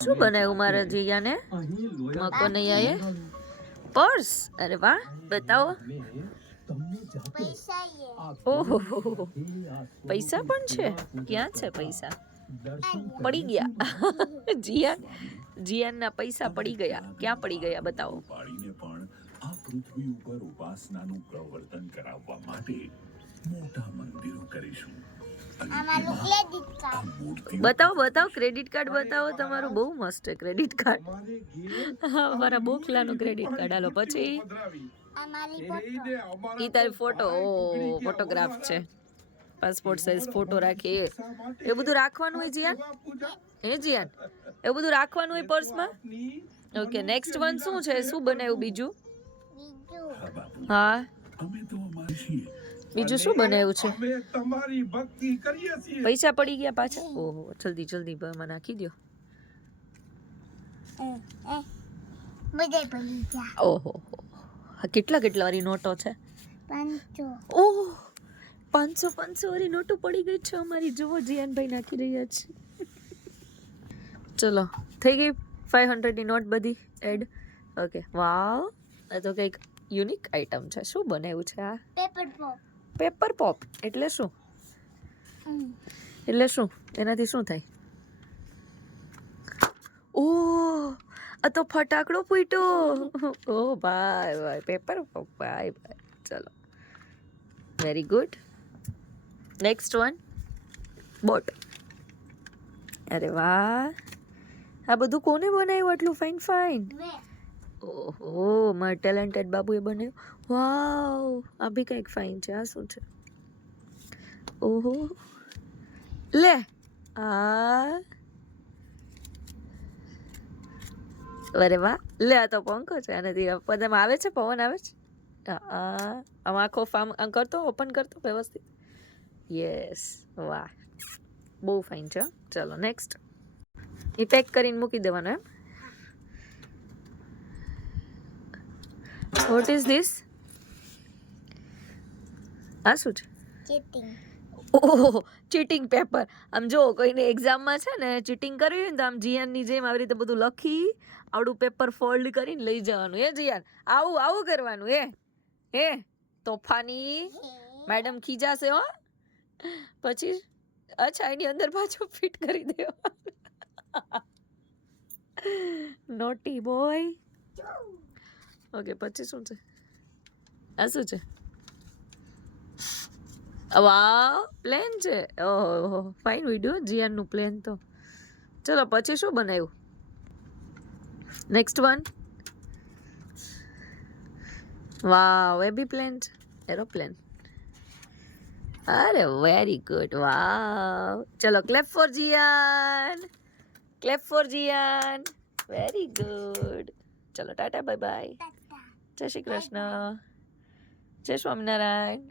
શું બનાવ્યું મારા જીયાને? મકો નહીં આયે पर्स? अरे वाह, बताओ। ओहो, पैसा पण छे? ક્યાં છે પૈસા? પડી ગયા જીયાન જીયાનના પૈસા પડી ગયા. ક્યાં પડી ગયા બતાવો. પાડીને પણ આ પૃથ્વી ઉપર ઉપાસનાનું પ્રવર્તન કરાવવા માટે મોટા મંદિરો કરીશું. બતાવો બતાવો, ક્રેડિટ કાર્ડ બતાવો તમારું. બહુ મસ્ત છે ક્રેડિટ કાર્ડ. મારા બોખલાનું ક્રેડિટ કાર્ડ. હાલો પછી ઈ તારી ફોટો. ઓ ફોટોગ્રાફ છે, પાસપોર્ટ સાઇઝ ફોટો રાખી. એ બધું રાખવાનું હોય જીયાન? હે જીયાન, એવું બધું રાખવાનું હોય પર્સમાં? ઓકે, નેક્સ્ટ વન શું છે? શું બનાવ્યું બીજું? હા, બીજું શું બનાવ્યું છે? પૈસા પડી ગયા પાછા? ઓહો, જલ્દી જલ્દી માં નાખી દો. ઓહો, કેટલા કેટલા વાળી નોટો છે? 500. ઓહ, 500 વાળી નોટો પડી ગઈ છે અમારી. જુઓ જીયાનભાઈ નાખી રહ્યા છે. ચલો, થઈ ગઈ 500 ની નોટ બધી એડ. ઓકે, વાવ, આ તો કંઈક યુનિક આઈટમ છે. શું બનાવ્યું છે આ? પેપર પોપ એટલે શું? એટલે શું? એનાથી શું થાય? ઓહ, આ તો ફટાકડો ફૂટ્યો. ઓ ભાઈ ભાઈ, પેપર પોપ. ભાઈ ભાઈ, ચલો, very good. Next one, boat. અરે વાહ, આ બધું કોને બનાવ્યું આટલું ફાઇન ફાઇન? ઓહો, મારા ટેલેન્ટેડ બાબુએ બનાવ્યું. વાવ, આ બી કંઈક ફાઇન છે. આ શું છે? ઓહો, લે આ. અરે વાહ, લે આ તો પંખો છે. આનાથી પદમ આવે છે, પવન આવે છે. આમ આખો ફાર્મ કરતો, ઓપન કરતો વ્યવસ્થિત. યસ, વાહ, બહુ ફાઇન છે. ચલો નેક્સ્ટ. એ પેક કરીને મૂકી દેવાનો એમ. What is this? આ શું છે? ચીટિંગ. ઓહ, ચીટિંગ પેપર. આમ જો કોઈને એક્ઝામમાં છે ને ચીટિંગ કરવી હોય ને તો આમ જીયાનની જેમ આવી રીતે બધું લખી આવડું પેપર ફોલ્ડ કરીને લઈ જવાનું. એ જીયાન, આવું આવું કરવાનું. એ તોફાની મેડમ ખીજાશે હો પછી. અચ્છા, એની અંદર પાછું ફિટ કરી દેવા. Naughty boy. ઓકે, પછી શું છે? આ શું છે? વાહ, પ્લેન છે. ઓહો, ફાઇન વિડીયો જીયાનનું પ્લેન તો. ચલો પછી શું બનાવ્યું? Next one. વાવ, એ બી પ્લેન છે. એરોપ્લેન. અરે વેરી ગુડ. વાવ, ચલો clap for Jiyan. Clap for Jiyan. Very good. ચલો ટાટા, બાય બાય. જય શ્રી કૃષ્ણ. જય સ્વામિનારાયણ.